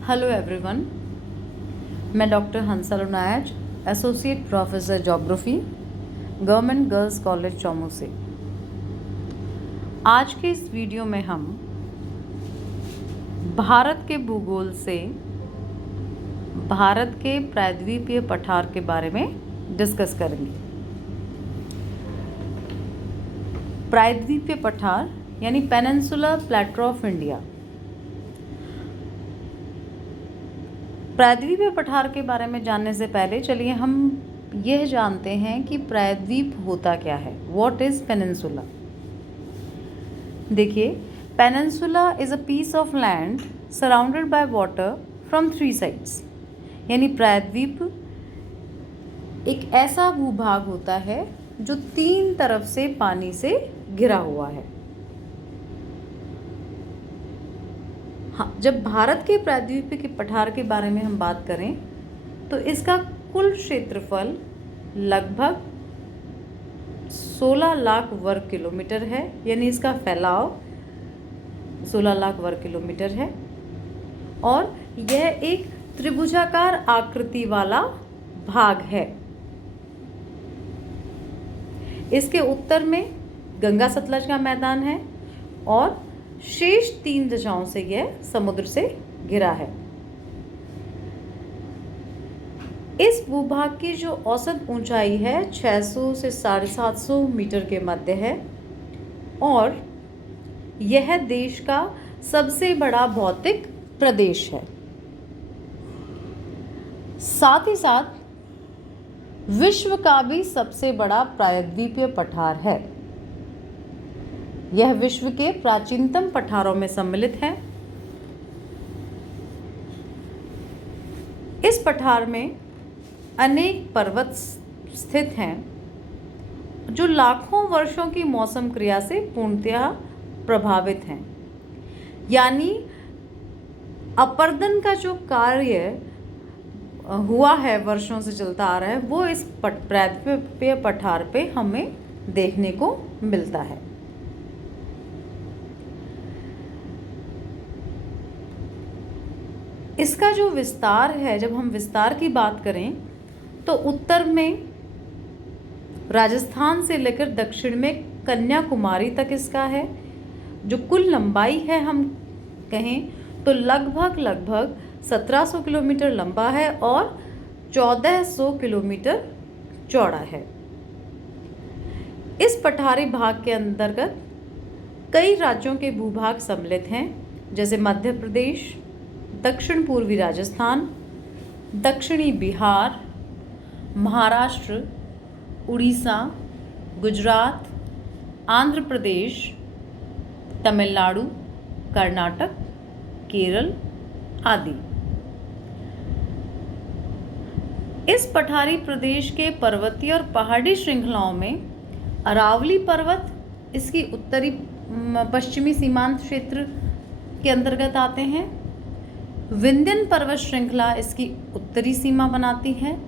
Hello everyone, मैं doctor Hansal Nayaj, associate professor geography, government girls college Chomu से। आज के इस वीडियो में हम भारत के भूगोल से भारत के प्रायद्वीपीय पठार के बारे में डिस्कस करेंगे। प्रायद्वीपीय पठार यानी पेनिनसुलर प्लेटो ऑफ इंडिया। प्रायद्वीपीय पठार के बारे में जानने से पहले चलिए हम यह जानते हैं कि प्रायद्वीप होता क्या है। What is peninsula? देखिए, peninsula is a piece of land surrounded by water from 3 sides. यानी प्रायद्वीप एक ऐसा भूभाग होता है जो 3 तरफ से पानी से घिरा हुआ है। हाँ, जब भारत के प्रायद्वीपीय के पठार के बारे में हम बात करें तो इसका कुल क्षेत्रफल लगभग 16 लाख वर्ग किलोमीटर है। यानी इसका फैलाव 16 लाख वर्ग किलोमीटर है और यह एक त्रिभुजाकार आकृति वाला भाग है। इसके उत्तर में गंगा सतलज का मैदान है और शेष 3 दिशाओं से यह समुद्र से घिरा है। इस भूभाग की जो औसत ऊंचाई है 600 से 750 मीटर के मध्य है और यह देश का सबसे बड़ा भौतिक प्रदेश है। साथ ही साथ विश्व का भी सबसे बड़ा प्रायद्वीपीय पठार है। यह विश्व के प्राचीनतम पठारों में सम्मिलित है। इस पठार में अनेक पर्वत स्थित हैं जो लाखों वर्षों की मौसम क्रिया से पूर्णतः प्रभावित हैं। यानी अपर्दन का जो कार्य हुआ है, वर्षों से चलता आ रहा है, वो इस प्रायद्वीपीय पठार पे हमें देखने को मिलता है। इसका जो विस्तार है, जब हम विस्तार की बात करें तो उत्तर में राजस्थान से लेकर दक्षिण में कन्याकुमारी तक इसका है। जो कुल लंबाई है हम कहें तो लगभग 1700 किलोमीटर लंबा है और 1400 किलोमीटर चौड़ा है। इस पठारी भाग के अंतर्गत कई राज्यों के भूभाग सम्मिलित हैं, जैसे मध्य प्रदेश, दक्षिण पूर्वी राजस्थान, दक्षिणी बिहार, महाराष्ट्र, उड़ीसा, गुजरात, आंध्र प्रदेश, तमिलनाडु, कर्नाटक, केरल आदि। इस पठारी प्रदेश के पर्वतीय और पहाड़ी श्रृंखलाओं में अरावली पर्वत इसकी उत्तरी पश्चिमी सीमांत क्षेत्र के अंतर्गत आते हैं। विंध्यन पर्वत श्रृंखला इसकी उत्तरी सीमा बनाती है।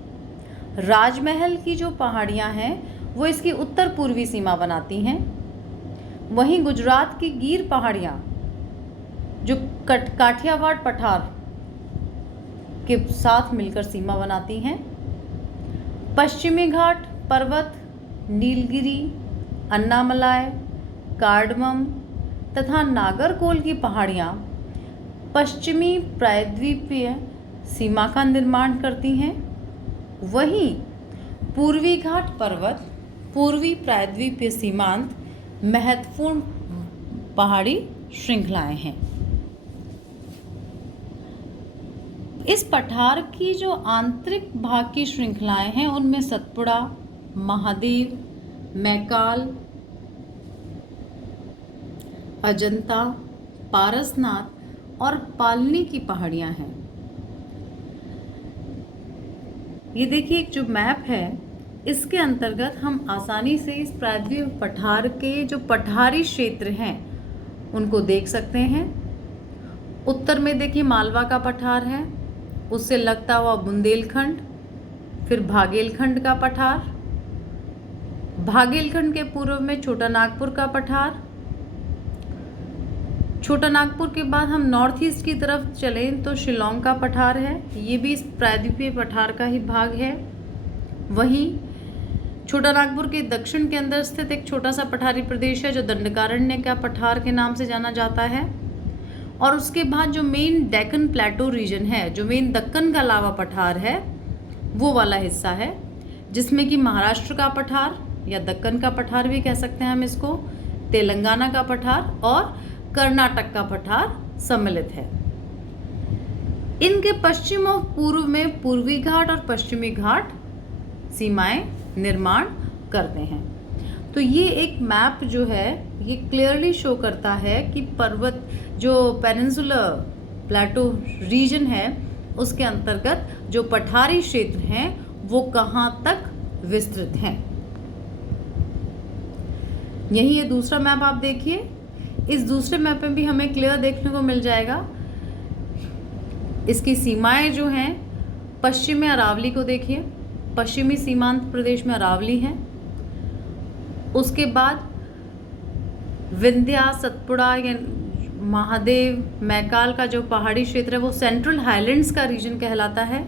राजमहल की जो पहाड़ियां हैं वो इसकी उत्तर पूर्वी सीमा बनाती हैं। वहीं गुजरात की गिर पहाड़ियां जो काठियावाड़ पठार के साथ मिलकर सीमा बनाती हैं। पश्चिमी घाट पर्वत, नीलगिरी, अन्नामलाई, कार्डमम तथा नागरकोल की पहाड़ियां पश्चिमी प्रायद्वीपीय सीमा का निर्माण करती हैं। वहीं पूर्वी घाट पर्वत पूर्वी प्रायद्वीपीय सीमांत महत्वपूर्ण पहाड़ी श्रृंखलाएं हैं। इस पठार की जो आंतरिक भाग की श्रृंखलाएं हैं उनमें सतपुड़ा, महादेव, मैकाल, अजंता, पारसनाथ और पालनी की पहाड़ियां हैं। ये देखिए, एक जो मैप है इसके अंतर्गत हम आसानी से इस प्रायद्वीपीय पठार के जो पठारी क्षेत्र हैं उनको देख सकते हैं। उत्तर में देखिए मालवा का पठार है, उससे लगता हुआ बुंदेलखंड, फिर भागेलखंड का पठार, भागेलखंड के पूर्व में छोटा नागपुर का पठार, छोटा नागपुर के बाद हम नॉर्थ ईस्ट की तरफ चलें तो शिलोंग का पठार है, ये भी इस प्रायद्वीपीय पठार का ही भाग है। वहीं छोटा नागपुर के दक्षिण के अंदर स्थित एक छोटा सा पठारी प्रदेश है जो दंडकारण्य का पठार के नाम से जाना जाता है। और उसके बाद जो मेन डेक्कन प्लेटो रीजन है, जो मेन दक्कन का लावा पठार है, वो वाला हिस्सा है, जिसमें कि महाराष्ट्र का पठार या दक्कन का पठार भी कह सकते हैं हम इसको, तेलंगाना का पठार और कर्नाटक का पठार सम्मिलित है। इनके पश्चिम और पूर्व में पूर्वी घाट और पश्चिमी घाट सीमाएं निर्माण करते हैं। तो ये एक मैप जो है ये क्लियरली शो करता है कि पर्वत जो पेनिनसुलर प्लेटो रीजन है उसके अंतर्गत जो पठारी क्षेत्र हैं वो कहाँ तक विस्तृत हैं। यही ये दूसरा मैप आप देखिए, इस दूसरे मैप में भी हमें क्लियर देखने को मिल जाएगा। इसकी सीमाएं जो हैं, पश्चिम में अरावली को देखिए, पश्चिमी सीमांत प्रदेश में अरावली है। उसके बाद विंध्या, सतपुड़ा या महादेव, मैकाल का जो पहाड़ी क्षेत्र है वो सेंट्रल हाईलैंड्स का रीजन कहलाता है।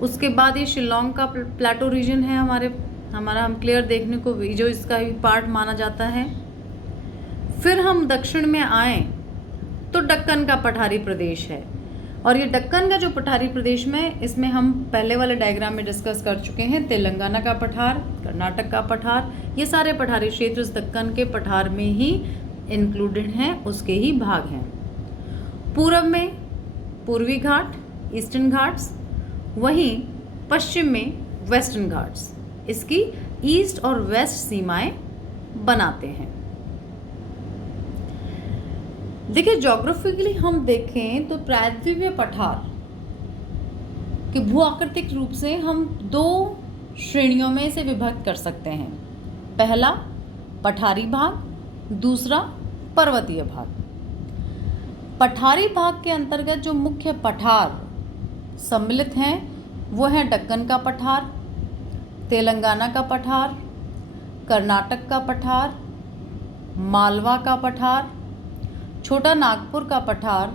उसके बाद ये शिलोंग का प्लेटो रीजन है हमारा हम क्लियर देखने को जो इसका भी पार्ट माना जाता है। फिर हम दक्षिण में आए तो दक्कन का पठारी प्रदेश है, और ये दक्कन का जो पठारी प्रदेश में, इसमें हम पहले वाले डायग्राम में डिस्कस कर चुके हैं, तेलंगाना का पठार, कर्नाटक का पठार, ये सारे पठारी क्षेत्र इस दक्कन के पठार में ही इंक्लूडेड हैं, उसके ही भाग हैं। पूर्व में पूर्वी घाट, ईस्टर्न घाट्स, वहीं पश्चिम में वेस्टर्न घाट्स इसकी ईस्ट और वेस्ट सीमाएं बनाते हैं। देखिए, ज्योग्राफिकली हम देखें तो प्रायद्वीपीय पठार के भू आकृतिक रूप से हम दो श्रेणियों में इसे विभक्त कर सकते हैं। पहला पठारी भाग, दूसरा पर्वतीय भाग। पठारी भाग के अंतर्गत जो मुख्य पठार सम्मिलित हैं वो है दक्कन का पठार, तेलंगाना का पठार, कर्नाटक का पठार, मालवा का पठार, छोटा नागपुर का पठार,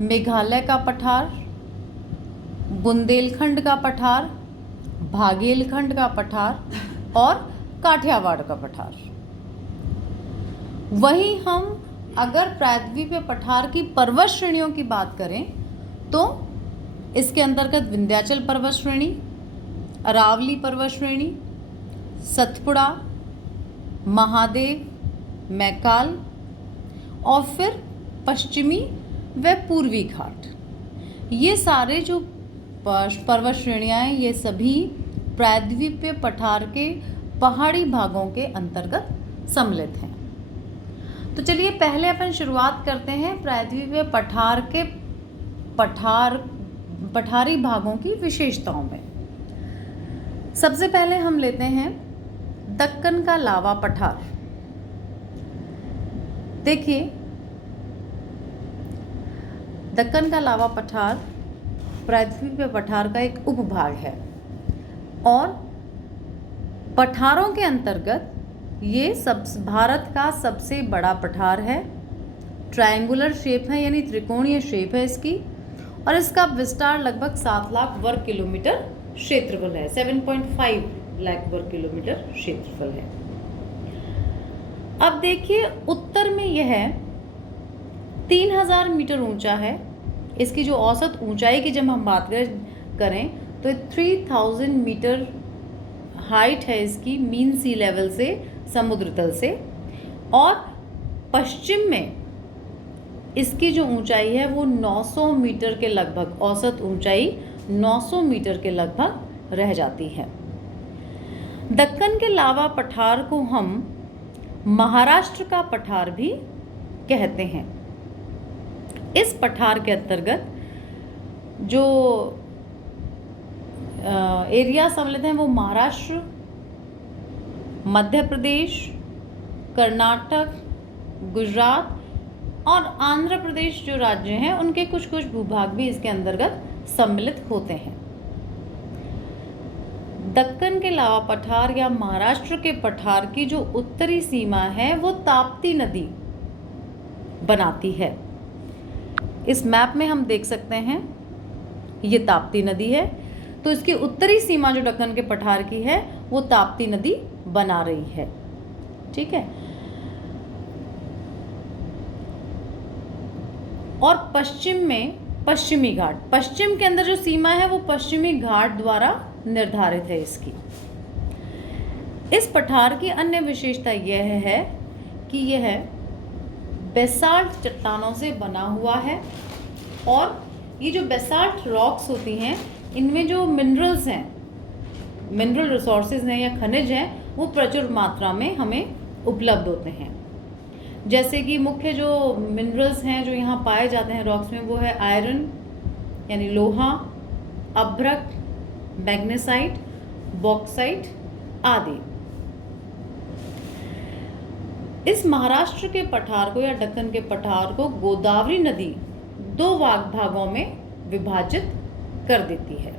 मेघालय का पठार, बुंदेलखंड का पठार, भागेलखंड का पठार और काठियावाड़ का पठार। वहीं हम अगर प्रायद्वीपीय पठार की पर्वत श्रेणियों की बात करें तो इसके अंतर्गत विंध्याचल पर्वत श्रेणी, अरावली पर्वत श्रेणी, सतपुड़ा, महादेव, मैकाल और फिर पश्चिमी व पूर्वी घाट, ये सारे जो पर्वत श्रेणियाँ हैं ये सभी प्रायद्वीपीय पठार के पहाड़ी भागों के अंतर्गत सम्मिलित हैं। तो चलिए पहले अपन शुरुआत करते हैं प्रायद्वीपीय पठार के पठारी भागों की विशेषताओं में। सबसे पहले हम लेते हैं दक्कन का लावा पठार। देखिए, दक्कन का लावा पठार प्रायद्वीपीय पठार का एक उपभाग है और पठारों के अंतर्गत ये भारत का सबसे बड़ा पठार है। ट्रायंगुलर शेप है, यानी त्रिकोणीय शेप है इसकी, और इसका विस्तार लगभग 7 लाख वर्ग किलोमीटर क्षेत्रफल है। 7.5 लाख वर्ग किलोमीटर क्षेत्रफल है। अब देखिए, उत्तर में यह 3000 मीटर ऊंचा है। इसकी जो औसत ऊंचाई की जब हम बात करें तो 3000 मीटर हाइट है इसकी मीन सी लेवल से, समुद्र तल से। और पश्चिम में इसकी जो ऊंचाई है वो 900 मीटर के लगभग, औसत ऊंचाई 900 मीटर के लगभग रह जाती है। दक्कन के लावा पठार को हम महाराष्ट्र का पठार भी कहते हैं। इस पठार के अंतर्गत जो एरिया सम्मिलित हैं वो महाराष्ट्र, मध्य प्रदेश, कर्नाटक, गुजरात और आंध्र प्रदेश जो राज्य हैं उनके कुछ कुछ भूभाग भी इसके अंतर्गत सम्मिलित होते हैं। दक्कन के लावा पठार या महाराष्ट्र के पठार की जो उत्तरी सीमा है वो ताप्ती नदी बनाती है। इस मैप में हम देख सकते हैं ये ताप्ती नदी है, तो इसकी उत्तरी सीमा जो दक्कन के पठार की है वो ताप्ती नदी बना रही है। ठीक है, और पश्चिम में पश्चिमी घाट, पश्चिम के अंदर जो सीमा है वो पश्चिमी घाट द्वारा निर्धारित है इसकी। इस पठार की अन्य विशेषता यह है कि यह बेसाल्ट चट्टानों से बना हुआ है, और ये जो बेसाल्ट रॉक्स होती हैं इनमें जो मिनरल्स हैं, मिनरल रिसोर्सेज हैं या खनिज हैं, वो प्रचुर मात्रा में हमें उपलब्ध होते हैं। जैसे कि मुख्य जो मिनरल्स हैं जो यहाँ पाए जाते हैं रॉक्स में, वो है आयरन यानी लोहा, अभ्रक, मैग्नेसाइट, बॉक्साइट आदि। इस महाराष्ट्र के पठार को या दक्कन के पठार को गोदावरी नदी 2 भागों में विभाजित कर देती है।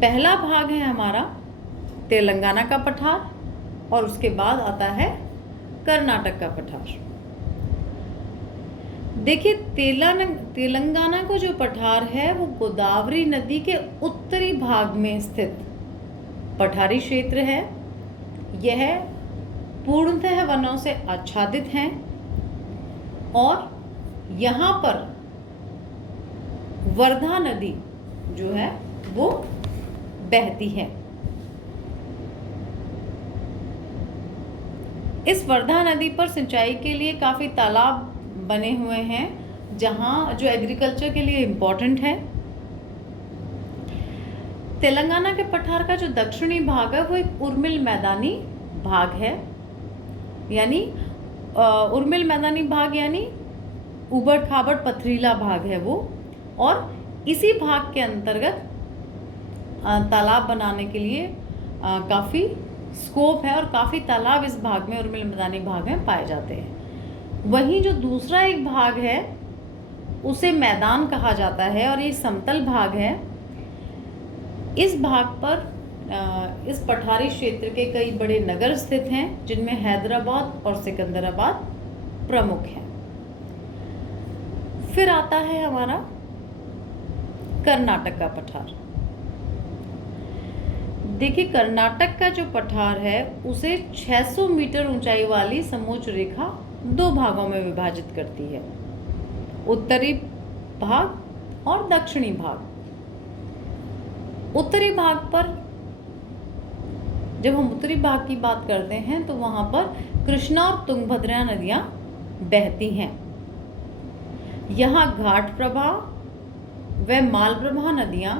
पहला भाग है हमारा तेलंगाना का पठार, और उसके बाद आता है कर्नाटक का पठार। देखिए, तेलंगाना को जो पठार है वो गोदावरी नदी के उत्तरी भाग में स्थित पठारी क्षेत्र है। यह पूर्णतः वनों से आच्छादित हैं, और यहाँ पर वर्धा नदी जो है वो बहती है। इस वर्धा नदी पर सिंचाई के लिए काफ़ी तालाब बने हुए हैं, जहाँ जो एग्रीकल्चर के लिए इम्पोर्टेंट है। तेलंगाना के पठार का जो दक्षिणी भाग है वो एक उर्मिल मैदानी भाग है, यानी उर्मिल मैदानी भाग यानी उबड़ खाबड़ पथरीला भाग है वो, और इसी भाग के अंतर्गत तालाब बनाने के लिए काफ़ी स्कोप है, और काफ़ी तालाब इस भाग में, उर्मिल मैदानी भाग में पाए जाते हैं। वहीं जो दूसरा एक भाग है उसे मैदान कहा जाता है, और ये समतल भाग है। इस भाग पर इस पठारी क्षेत्र के कई बड़े नगर स्थित हैं, जिनमें हैदराबाद और सिकंदराबाद प्रमुख हैं। फिर आता है हमारा कर्नाटक का पठार। देखिए, कर्नाटक का जो पठार है उसे 600 मीटर ऊंचाई वाली समोच्च रेखा 2 भागों में विभाजित करती है, उत्तरी भाग और दक्षिणी भाग। उत्तरी भाग पर जब हम उत्तरी भाग की बात करते हैं तो वहां पर कृष्णा और तुंगभद्रा नदियां बहती हैं। यहाँ घाट प्रभा व मालप्रभा नदियां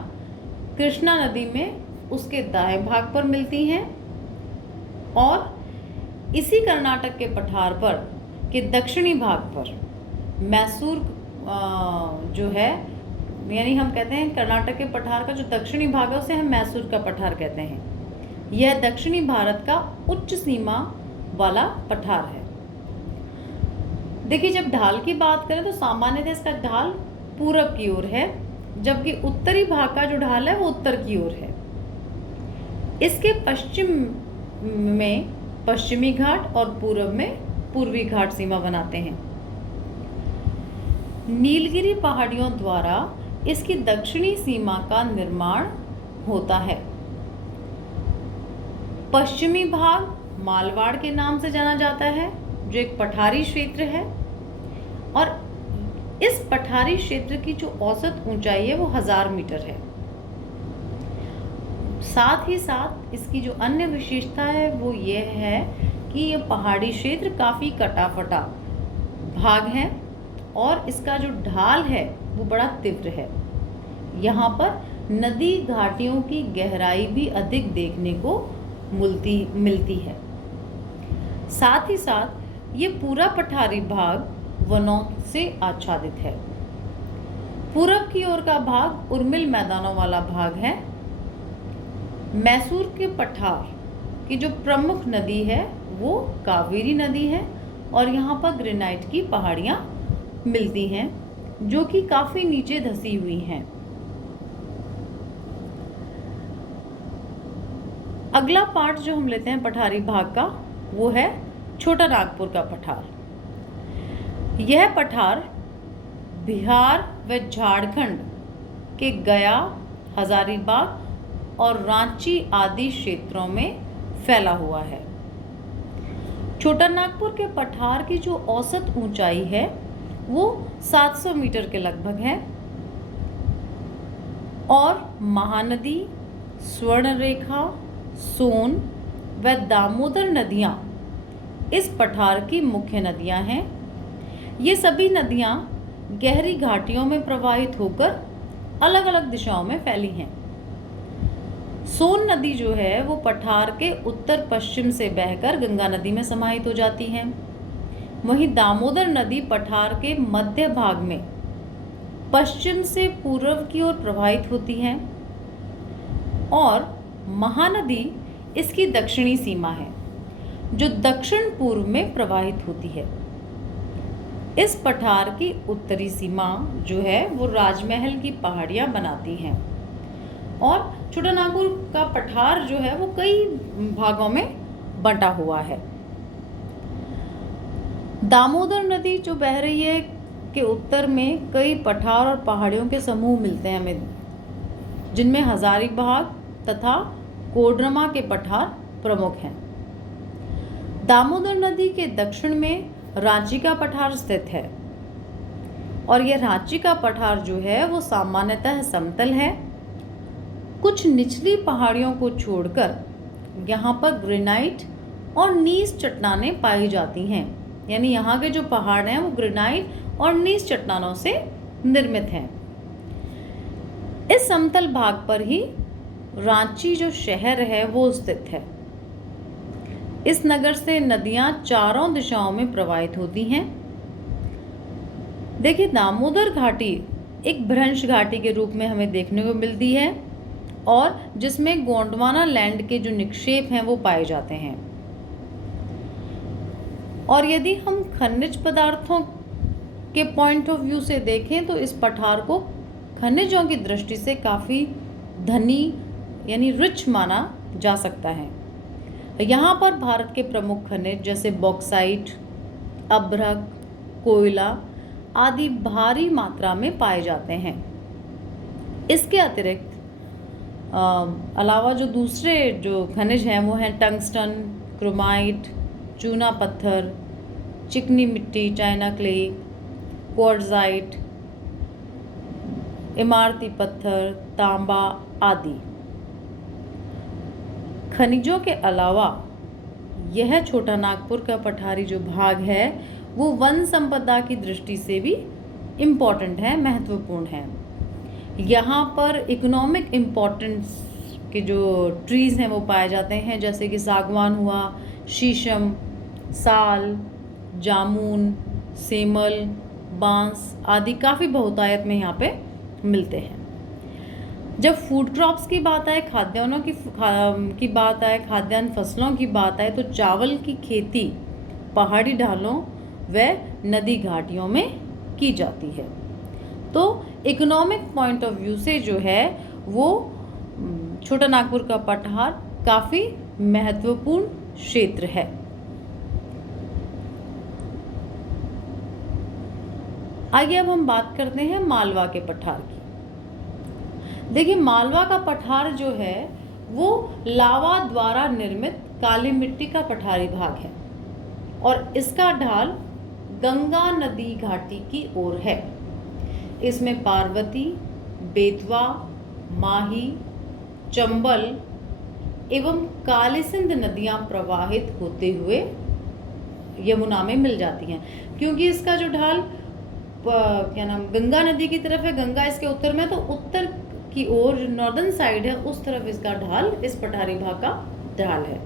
कृष्णा नदी में उसके दाएं भाग पर मिलती हैं, और इसी कर्नाटक के पठार पर के दक्षिणी भाग पर मैसूर जो है, यानी हम कहते हैं कर्नाटक के पठार का जो दक्षिणी भाग है उसे हम मैसूर का पठार कहते हैं। यह दक्षिणी भारत का उच्च सीमा वाला पठार है। देखिए, जब ढाल की बात करें तो सामान्यतः इसका ढाल पूरब की ओर है, जबकि उत्तरी भाग का जो ढाल है वो उत्तर की ओर है। इसके पश्चिम में पश्चिमी घाट और पूर्व में पूर्वी घाट सीमा बनाते हैं। नीलगिरी पहाड़ियों द्वारा इसकी दक्षिणी सीमा का निर्माण होता है। पश्चिमी भाग मालवाड़ के नाम से जाना जाता है, जो एक पठारी क्षेत्र है, और इस पठारी क्षेत्र की जो औसत ऊंचाई है वो 1000 मीटर है। साथ ही साथ इसकी जो अन्य विशेषता है वो ये है कि ये पहाड़ी क्षेत्र काफ़ी कटाफटा भाग है, और इसका जो ढाल है वो बड़ा तीव्र है। यहाँ पर नदी घाटियों की गहराई भी अधिक देखने को मिलती है। साथ ही साथ ये पूरा पठारी भाग वनों से आच्छादित है। पूरब की ओर का भाग उर्मिल मैदानों वाला भाग है। मैसूर के पठार की जो प्रमुख नदी है वो कावेरी नदी है, और यहाँ पर ग्रेनाइट की पहाड़ियाँ मिलती हैं जो कि काफ़ी नीचे धसी हुई हैं। अगला पार्ट जो हम लेते हैं पठारी भाग का वो है छोटा नागपुर का पठार। यह पठार बिहार व झारखंड के गया, हजारीबाग और रांची आदि क्षेत्रों में फैला हुआ है। छोटा नागपुर के पठार की जो औसत ऊंचाई है वो 700 मीटर के लगभग है और महानदी, स्वर्णरेखा, सोन व दामोदर नदियां इस पठार की मुख्य नदियां हैं। ये सभी नदियां गहरी घाटियों में प्रवाहित होकर अलग अलग दिशाओं में फैली हैं। सोन नदी जो है वो पठार के उत्तर पश्चिम से बहकर गंगा नदी में समाहित हो जाती है। वहीं दामोदर नदी पठार के मध्य भाग में पश्चिम से पूर्व की ओर प्रवाहित होती है और महानदी इसकी दक्षिणी सीमा है जो दक्षिण पूर्व में प्रवाहित होती है। इस पठार की उत्तरी सीमा जो है वो राजमहल की पहाड़ियां बनाती हैं और छोटा नागपुर का पठार जो है वो कई भागों में बंटा हुआ है। दामोदर नदी जो बह रही है के उत्तर में कई पठार और पहाड़ियों के समूह मिलते हैं हमें, जिनमें हजारीबाग तथा कोडरमा के पठार प्रमुख हैं। दामोदर नदी के दक्षिण में रांची का पठार स्थित है और यह रांची का पठार जो है वो सामान्यतः समतल है। कुछ निचली पहाड़ियों को छोड़कर यहाँ पर ग्रेनाइट और नीस चट्टानें पाई जाती हैं, यानी यहाँ के जो पहाड़ हैं वो ग्रेनाइट और नीस चट्टानों से निर्मित हैं। इस समतल भाग पर ही रांची जो शहर है वो स्थित है। इस नगर से नदियां चारों दिशाओं में प्रवाहित होती हैं। देखिए, दामोदर घाटी एक भ्रंश घाटी के रूप में हमें देखने को मिलती है और जिसमें गोंडवाना लैंड के जो निक्षेप हैं वो पाए जाते हैं। और यदि हम खनिज पदार्थों के पॉइंट ऑफ व्यू से देखें तो इस पठार को खनिजों की दृष्टि से काफ़ी धनी यानी रिच माना जा सकता है। यहाँ पर भारत के प्रमुख खनिज जैसे बॉक्साइट, अभ्रक, कोयला आदि भारी मात्रा में पाए जाते हैं। इसके अतिरिक्त अलावा जो दूसरे जो खनिज हैं वो हैं टंगस्टन, क्रोमाइट, चूना पत्थर, चिकनी मिट्टी, चाइना क्ले, क्वार्ट्जाइट, इमारती पत्थर, तांबा आदि। खनिजों के अलावा यह छोटा नागपुर का पठारी जो भाग है वो वन संपदा की दृष्टि से भी इम्पॉर्टेंट है, महत्वपूर्ण है। यहाँ पर इकोनॉमिक इम्पोर्टेंस के जो ट्रीज़ हैं वो पाए जाते हैं, जैसे कि सागवान हुआ, शीशम, साल, जामुन, सेमल, बांस आदि काफ़ी बहुतायत में यहाँ पे मिलते हैं। जब फूड क्रॉप्स की बात आए, खाद्यान्नों की बात आए, खाद्यान्न फसलों की बात आए तो चावल की खेती पहाड़ी ढालों व नदी घाटियों में की जाती है। तो इकोनॉमिक पॉइंट ऑफ व्यू से जो है वो छोटा नागपुर का पठार काफ़ी महत्वपूर्ण क्षेत्र है। आइए अब हम बात करते हैं मालवा के पठार की। देखिए, मालवा का पठार जो है वो लावा द्वारा निर्मित काली मिट्टी का पठारी भाग है और इसका ढाल गंगा नदी घाटी की ओर है। इसमें पार्वती, बेतवा, माही, चंबल एवं कालीसिंध नदियां प्रवाहित होते हुए यमुना में मिल जाती हैं। क्योंकि इसका जो ढाल गंगा नदी की तरफ है, गंगा इसके उत्तर में, तो उत्तर की ओर जो नॉर्दर्न साइड है उस तरफ इसका ढाल, इस पठारी भाग का ढाल है।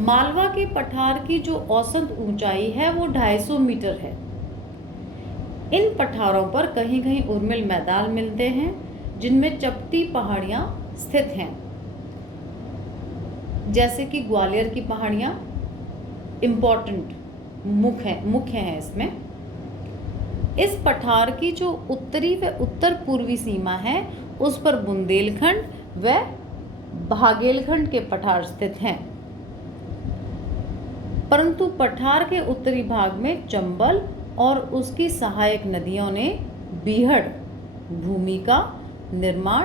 मालवा के पठार की जो औसत ऊंचाई है वो 250 मीटर है। इन पठारों पर कहीं कहीं उर्मिल मैदान मिलते हैं जिनमें चपटी पहाड़ियां स्थित हैं, जैसे कि ग्वालियर की पहाड़ियां इम्पोर्टेंट मुख्य हैं इसमें। इस पठार की जो उत्तरी व उत्तर पूर्वी सीमा है उस पर बुंदेलखंड व भागेलखंड के पठार स्थित हैं। परंतु पठार के उत्तरी भाग में चंबल और उसकी सहायक नदियों ने बीहड़ भूमि का निर्माण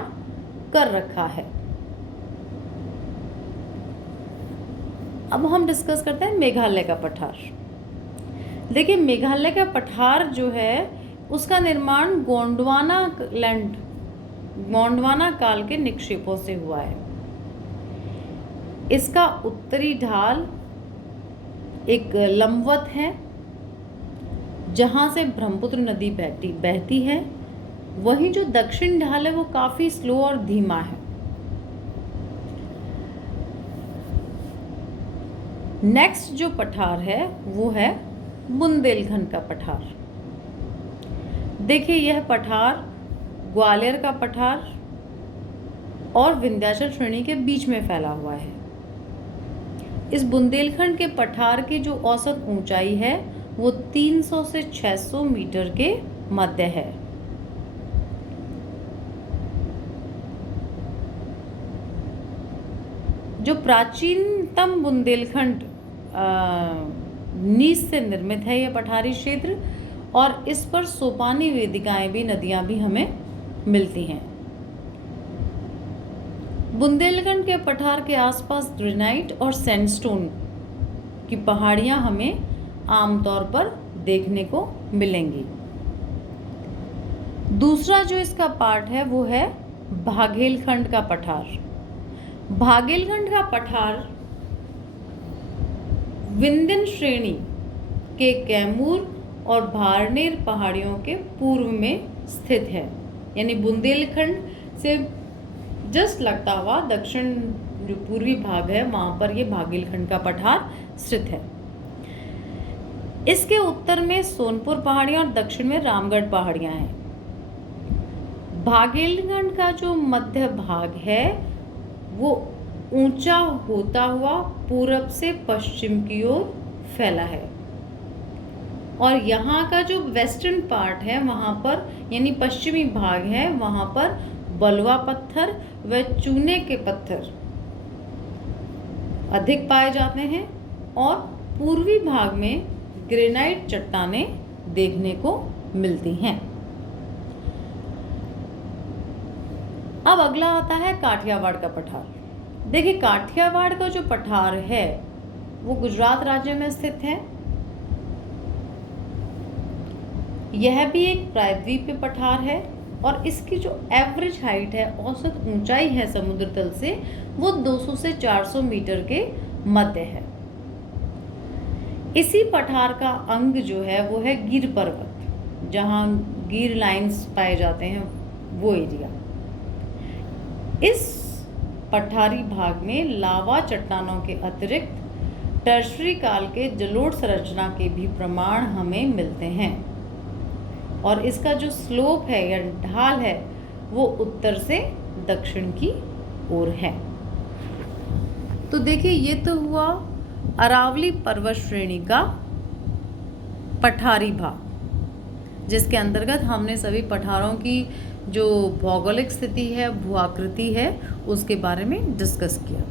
कर रखा है। अब हम डिस्कस करते हैं मेघालय का पठार। देखिए, मेघालय का पठार जो है उसका निर्माण गोंडवाना काल के निक्षेपों से हुआ है। इसका उत्तरी ढाल एक लंबवत है जहां से ब्रह्मपुत्र नदी बहती है। वहीं जो दक्षिण ढाल है वो काफी स्लो और धीमा है। नेक्स्ट जो पठार है वो है बुंदेलखंड का पठार। देखिए, यह पठार ग्वालियर का पठार और विंध्याचल श्रेणी के बीच में फैला हुआ है। इस बुंदेलखंड के पठार की जो औसत ऊंचाई है वो 300 से 600 मीटर के मध्य है। जो प्राचीनतम बुंदेलखंड नीस से निर्मित है यह पठारी क्षेत्र, और इस पर सोपानी वेदिकाएं भी, नदियां भी हमें मिलती हैं। बुंदेलखंड के पठार के आसपास ग्रेनाइट और सैंडस्टोन की पहाड़ियां हमें आमतौर पर देखने को मिलेंगी। दूसरा जो इसका पार्ट है वो है भागेलखंड का पठार। भागेलखंड का पठार विंध्यन श्रेणी के कैमूर और भारनेर पहाड़ियों के पूर्व में स्थित है। यानी बुंदेलखंड से जस्ट लगता हुआ दक्षिण जो पूर्वी भाग है वहां पर यह भागेलखंड का पठार स्थित है। इसके उत्तर में सोनपुर पहाड़ियां और दक्षिण में रामगढ़ पहाड़ियां हैं। भागेलखंड का जो मध्य भाग है वो ऊंचा होता हुआ पूरब से पश्चिम की ओर फैला है, और यहाँ का जो वेस्टर्न पार्ट है वहाँ पर, यानी पश्चिमी भाग है, वहाँ पर बलुआ पत्थर व चूने के पत्थर अधिक पाए जाते हैं, और पूर्वी भाग में ग्रेनाइट चट्टानें देखने को मिलती हैं। अब अगला आता है काठियावाड़ का पठार। देखिए, काठियावाड़ का जो पठार है वो गुजरात राज्य में स्थित है। यह भी एक प्रायद्वीपीय पठार है, और इसकी जो एवरेज हाइट है, औसत ऊंचाई है समुद्र तल से, वो 200 से 400 मीटर के मध्य है। इसी पठार का अंग जो है वो है गिर पर्वत, जहां गिर लाइन्स पाए जाते हैं, वो एरिया। इस पठारी भाग में लावा चट्टानों के अतिरिक्त टर्शरी काल के जलोढ़ संरचना के भी प्रमाण हमें मिलते हैं, और इसका जो स्लोप है या ढाल है वो उत्तर से दक्षिण की ओर है। तो देखिए, ये तो हुआ अरावली पर्वत श्रेणी का पठारी भाग, जिसके अंतर्गत हमने सभी पठारों की जो भौगोलिक स्थिति है, भू आकृति है, उसके बारे में डिस्कस किया।